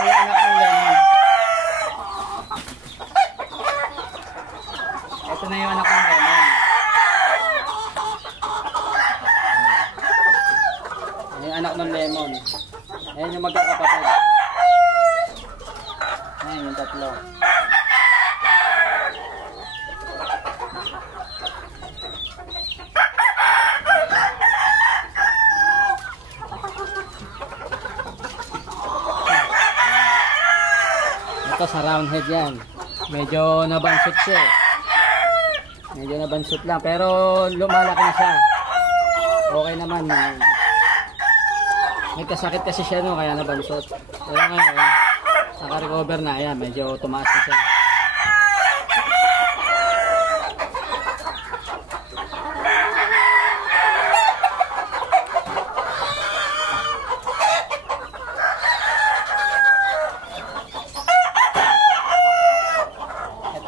Ito yung anak ng lemon. Ito na yung anak ng lemon. Ayan yung anak ng lemon. Ayan yung magkakapatid. Ayan yung tatlo. Ito sa round head yan. Medyo nabansot siya. Medyo nabansot lang. Pero lumalaki na siya. Okay naman. May kasakit kasi siya no, kaya nabansot. Pero ngayon, naka-recover na. Ayan, medyo tumaas na siya.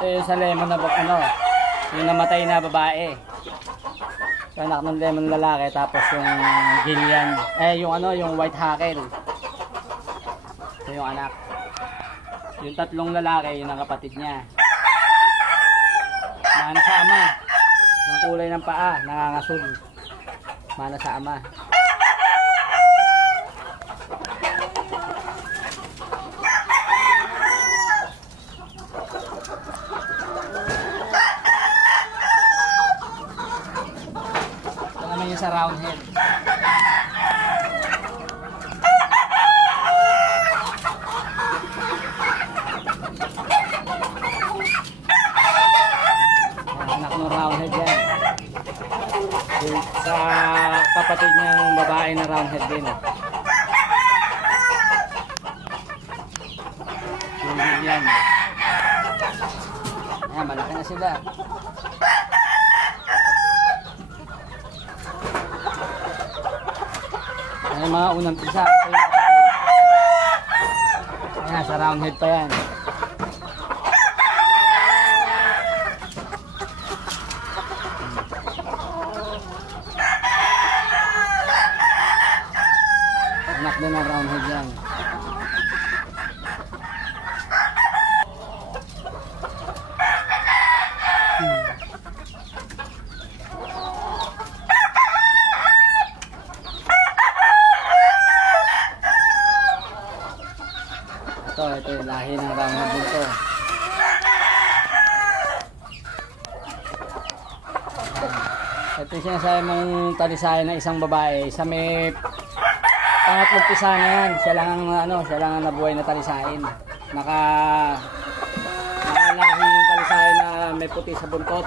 Ito yung sa lemon na ano, yung namatay na babae. Yung anak ng lemon lalaki, tapos yung Gillian, yung ano, yung white hackle. Ito yung anak. Yung tatlong lalaki, yun ang kapatid niya. Mana sa ama. Yung kulay ng paa, nangangasul. Mana sa ama. Sa round head. Anak ng round head yan. Sa kapatid niyang babae na round head din. Yan. Ayan, malaki na sila. Ayan mga unang pisa. Ayan, sa round head pa yan. Anak din ang round head yan. Ito yung lahi ng round head dito. Ito yung sinasabi mong talisayan ng isang babae. Sa may pangatlong pisa na yan. Siya lang ang, siya lang ang nabuhay na talisayin. Nakalahi yung talisayan na may puti sa buntot.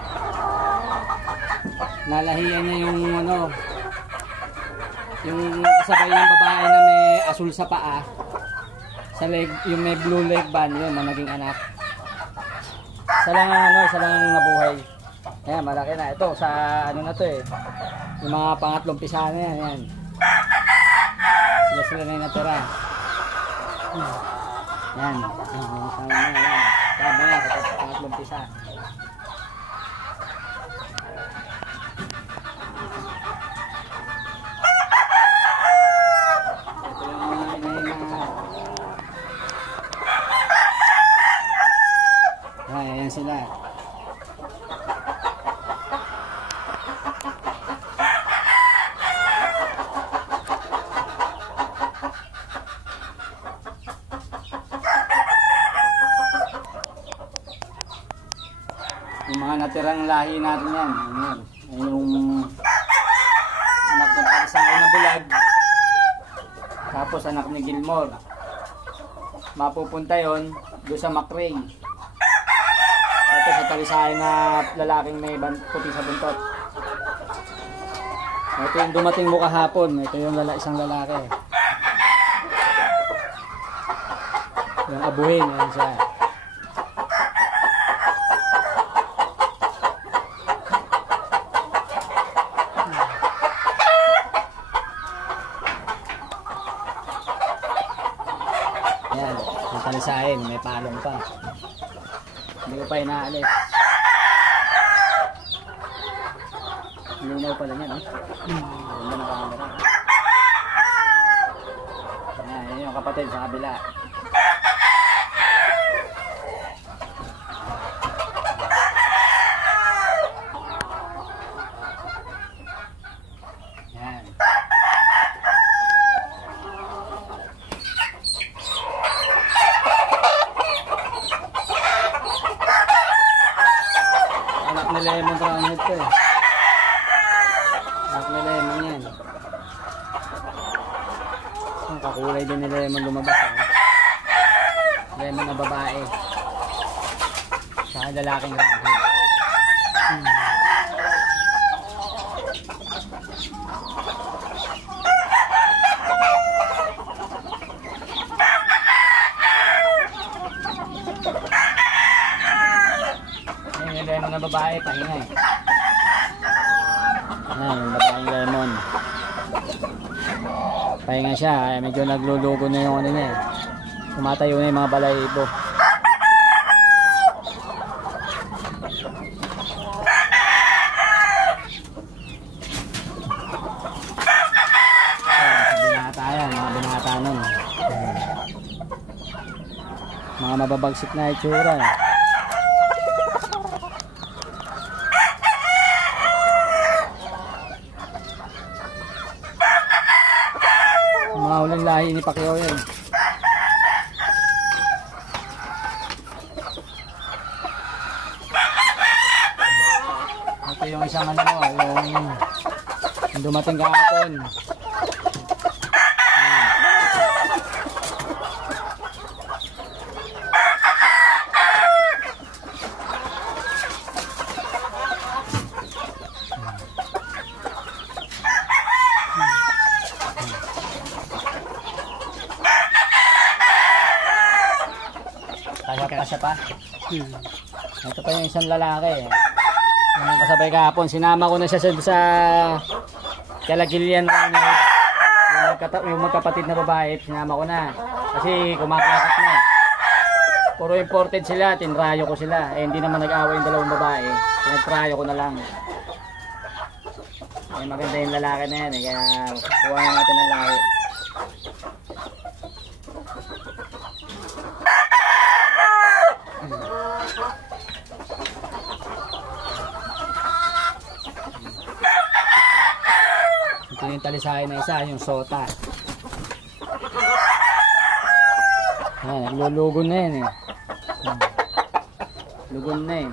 Nalahiyan niya yung yung kasabay ng babae na may asul sa paa. Sa leg, yung may blue leg band yun na naging anak. Isa lang ang nabuhay. Ayan, malaki na. Ito, sa na to eh. Yung mga pangatlong pisa na yan. Ayan. Sila na yung natira. Ayan. Sama na yan. Sama na, pangatlong pisa. Ayan sila. Yung mga natirang lahi natin yan. Ayan. Yung anak ng Parisain na bulag. Tapos anak ni Gilmore. Mapupunta yon doon sa McRae. Ito sa talisayan na lalaking may puti sa buntot. Ito yung dumating mo kahapon. Ito yung isang lalaki. Yung abuhin. Ayan siya. Ayan. Yung talisayan. May palong pa. Hindi ko pa inaalis. Lunaw pala niya, no? Ganda na camera. Ayan, yun yung kapatid sa kabila. Kakulay din ni Lemon lumabas. Lemon na babae. Saka lalaking ragdoll. Yung lemon na babae, pahinga eh. Ayan, yung babaeng lemon. Pahinga siya, medyo naglulugo na yung ano niya eh. Tumatayo na yung mga balahibo. Binata yan, mga binata nun. Mga mababagsik na itsura. Mga huling lahi ni Pacquiao yan. Ito yung isang ano, yung dumating kahapon. Kasya pa. Ito pa yung isang lalaki. Yung kasabay kahapon. Sinama ko na siya sa Kalagilian yung magkapatid na babae. Sinama ko na. Kasi kumakakat na. Puro imported sila. Tinrayo ko sila. Eh hindi naman nag-away yung dalawang babae. Tinrayo ko na lang. Eh maganda yung lalaki na yan. Kaya kuha na natin ang lahi. Ito yung talisahin na isa, yung sota. Ayan, naglulugon na yan eh. Lugon na eh.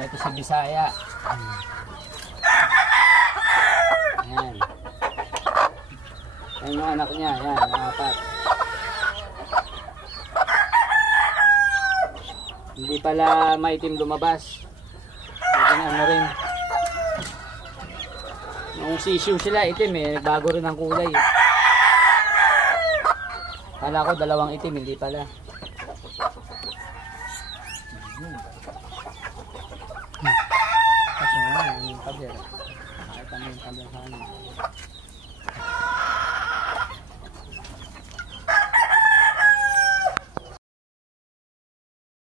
Ito si Bisaya. Ayan. Ayan yung anak niya. Ayan, yung apat. Hindi pala maitim lumabas. Ano rin. Nung sisiu sila itim eh. Bago rin ang kulay. Kala ko dalawang itim. Hindi pala. Kasi nga yung kabir. Nakita mo yung kabir sa amin.